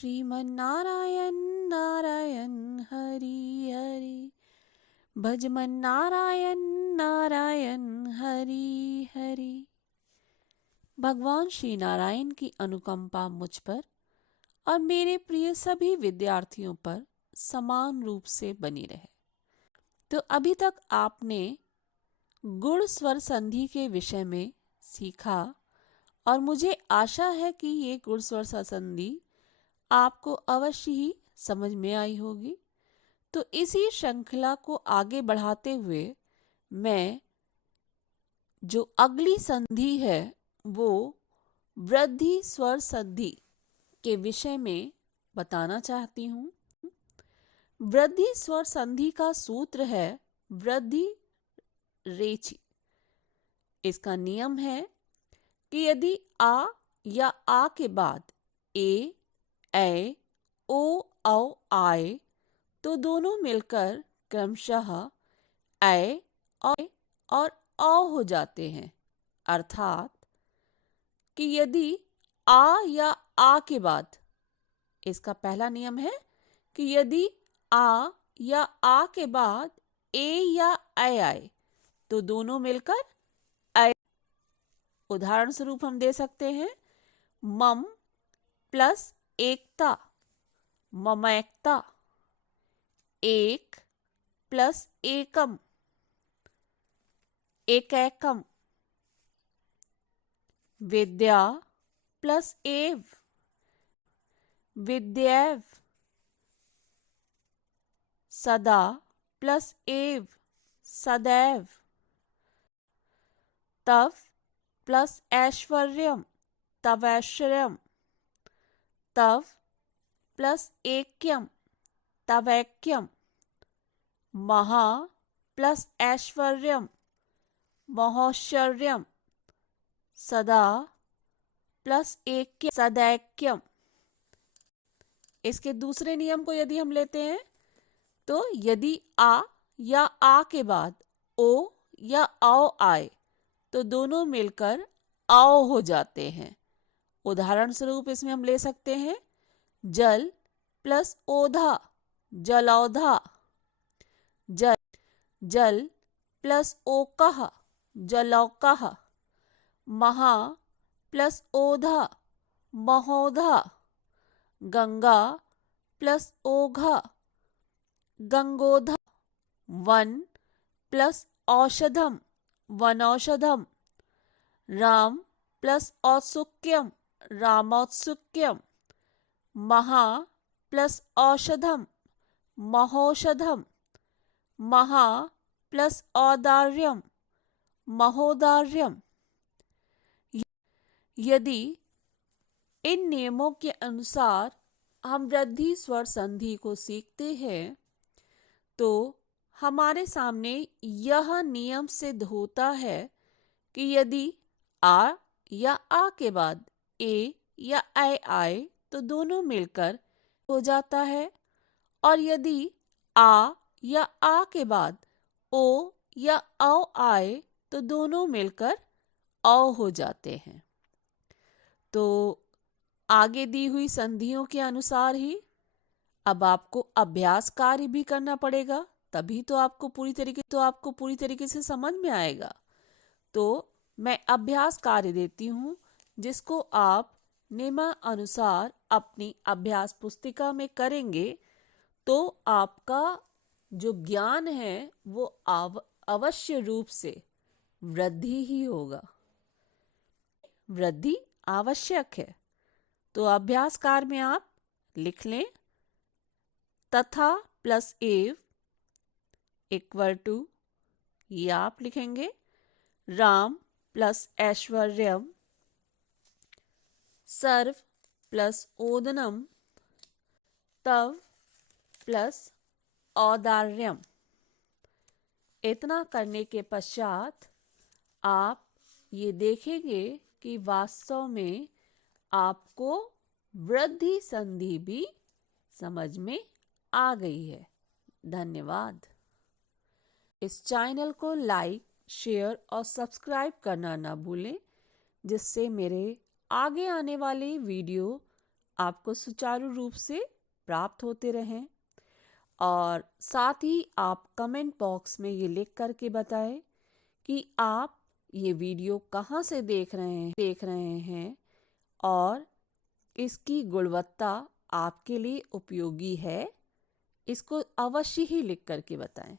श्रीमन्नारायण नारायण हरि हरि, भज मन नारायण नारायण हरि हरि। भगवान श्री नारायण की अनुकंपा मुझ पर और मेरे प्रिय सभी विद्यार्थियों पर समान रूप से बनी रहे। तो अभी तक आपने गुण स्वर संधि के विषय में सीखा और मुझे आशा है कि ये गुण स्वर संधि आपको अवश्य ही समझ में आई होगी। तो इसी श्रृंखला को आगे बढ़ाते हुए मैं जो अगली संधि है वो वृद्धि स्वर संधि के विषय में बताना चाहती हूँ। वृद्धि स्वर संधि का सूत्र है वृद्धि रेचि। इसका नियम है कि यदि आ या आ के बाद ए ओ औ आए तो दोनों मिलकर क्रमशः ऐ और औ हो जाते हैं। अर्थात कि यदि आ या आ के बाद, इसका पहला नियम है कि यदि आ या आ के बाद ए या ऐ आए तो दोनों मिलकर ऐ। उदाहरण स्वरूप हम दे सकते हैं मम प्लस एकता, ममैकता। एक प्लस एकम, एकैकम। विद्या प्लस एव, विद्यैव। सदा प्लस एव, सदैव। तव प्लस ऐश्वर्यम, तवैश्वर्यम। तव प्लस ऐक्यम, तवैक्यम। महा प्लस ऐश्वर्यम, महोश्वर्यम। सदा प्लस ऐक्य, सदैक्यम। इसके दूसरे नियम को यदि हम लेते हैं तो यदि आ या आ के बाद ओ या औ आए तो दोनों मिलकर आओ हो जाते हैं। उदाहरण स्वरूप इसमें हम ले सकते हैं जल प्लस ओधा, जलौधा। जल जल प्लस ओकः, जलौकः। महा प्लस ओधा, महोधा। गंगा प्लस ओघा, गंगोधा। वन प्लस औषधम, वनौषधम। राम प्लस औत्सुक्यम, रामौत्सुक्यम। महा प्लस औषधम, महोषधम। महा प्लस औदार्यम, महोदार्यम। यदि इन नियमों के अनुसार हम वृद्धि स्वर संधि को सीखते हैं तो हमारे सामने यह नियम सिद्ध होता है कि यदि आ या आ के बाद ए या ऐ आए तो दोनों मिलकर हो जाता है, और यदि आ या आ के बाद ओ या औ आए तो दोनों मिलकर औ हो जाते हैं। तो आगे दी हुई संधियों के अनुसार ही अब आपको अभ्यास कार्य भी करना पड़ेगा, तभी तो आपको पूरी तरीके से समझ में आएगा। तो मैं अभ्यास कार्य देती हूँ जिसको आप नियमानुसार अपनी अभ्यास पुस्तिका में करेंगे तो आपका जो ज्ञान है वो अवश्य रूप से वृद्धि ही होगा। वृद्धि आवश्यक है। तो अभ्यास कार्य में आप लिख लें तथा प्लस एव इक्वल टू, ये आप लिखेंगे राम प्लस ऐश्वर्यम। सर्व प्लस ओदनम। तव प्लस औदार्यम। इतना करने के पश्चात आप ये देखेंगे कि वास्तव में आपको वृद्धि संधि भी समझ में आ गई है। धन्यवाद। इस चैनल को लाइक, शेयर और सब्सक्राइब करना ना भूलें, जिससे मेरे आगे आने वाले वीडियो आपको सुचारू रूप से प्राप्त होते रहें। और साथ ही आप कमेंट बॉक्स में ये लिख करके बताएं कि आप ये वीडियो कहाँ से देख रहे हैं और इसकी गुणवत्ता आपके लिए उपयोगी है। इसको अवश्य ही लिख करके बताएं।